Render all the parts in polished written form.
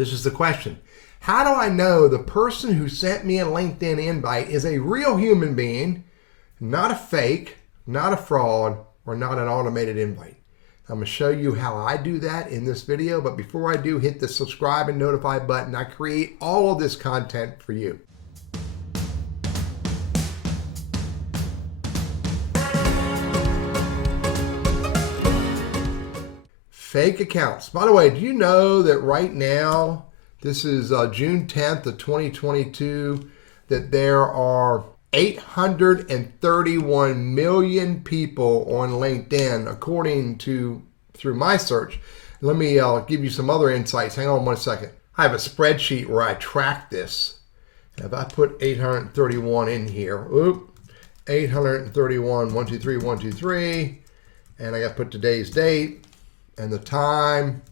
This is the question. How do I know the person who sent me a LinkedIn invite is a real human being, not a fake, not a fraud, or not an automated invite? I'm going to show you how I do that in this video, but before I do, hit the subscribe and notify button. I create all of this content for you. Fake accounts. By the way, do you know that right now, this is June 10th of 2022, that there are 831 million people on LinkedIn, according to through my search. Let me give you some other insights. Hang on one second. I have a spreadsheet where I track this. If I put 831 in here, 831, 123, 123, and I got to put today's date and the time.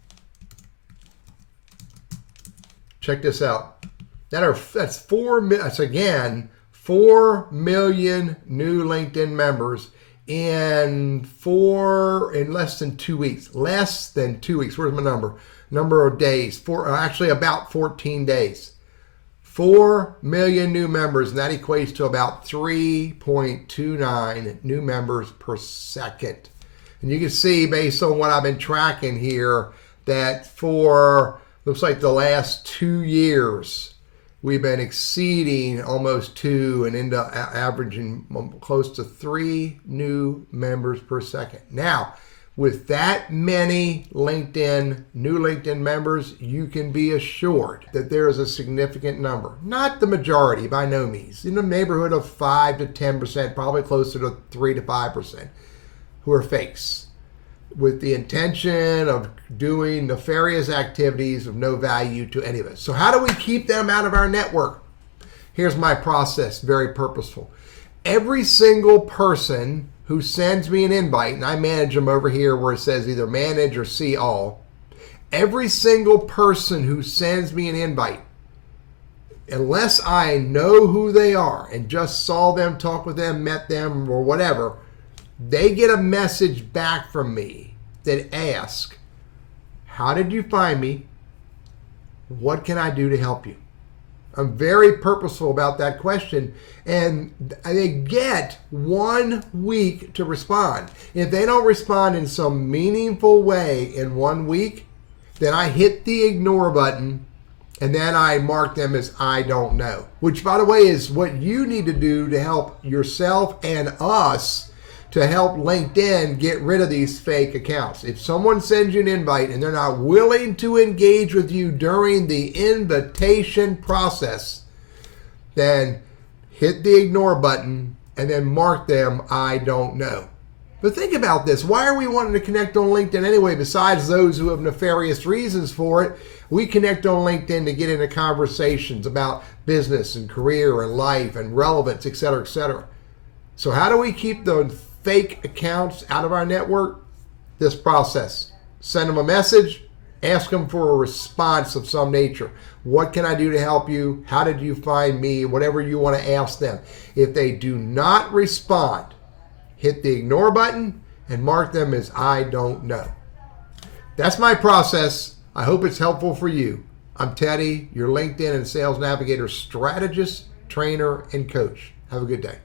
Check this out. That's 4 million new LinkedIn members in less than 2 weeks. Less than 2 weeks. Where's my number? Number of days. Actually about 14 days. 4 million new members, and that equates to about 3.29 new members per second. And you can see, based on what I've been tracking here, that for looks like the last 2 years, we've been exceeding almost 2 and into averaging close to 3 new members per second. Now, with that many new LinkedIn members, you can be assured that there is a significant number, not the majority by no means, in the neighborhood of 5 to 10%, probably closer to 3 to 5%, who are fakes, with the intention of doing nefarious activities of no value to any of us. So how do we keep them out of our network? Here's my process, very purposeful. Every single person who sends me an invite, and I manage them over here where it says either manage or see all, every single person who sends me an invite, unless I know who they are and just saw them, talked with them, met them, or whatever, they get a message back from me that asks, how did you find me? What can I do to help you? I'm very purposeful about that question, and they get 1 week to respond. If they don't respond in some meaningful way in 1 week, then I hit the ignore button, and then I mark them as I don't know, which, by the way, is what you need to do to help yourself and us to help LinkedIn get rid of these fake accounts. If someone sends you an invite and they're not willing to engage with you during the invitation process, then hit the ignore button and then mark them I don't know. But think about this. Why are we wanting to connect on LinkedIn anyway, besides those who have nefarious reasons for it? We connect on LinkedIn to get into conversations about business and career and life and relevance, et cetera, et cetera. So how do we keep the fake accounts out of our network? This process. Send them a message, ask them for a response of some nature. What can I do to help you? How did you find me? Whatever you want to ask them. If they do not respond, hit the ignore button and mark them as I don't know. That's my process. I hope it's helpful for you. I'm Teddy, your LinkedIn and Sales Navigator strategist, trainer, and coach. Have a good day.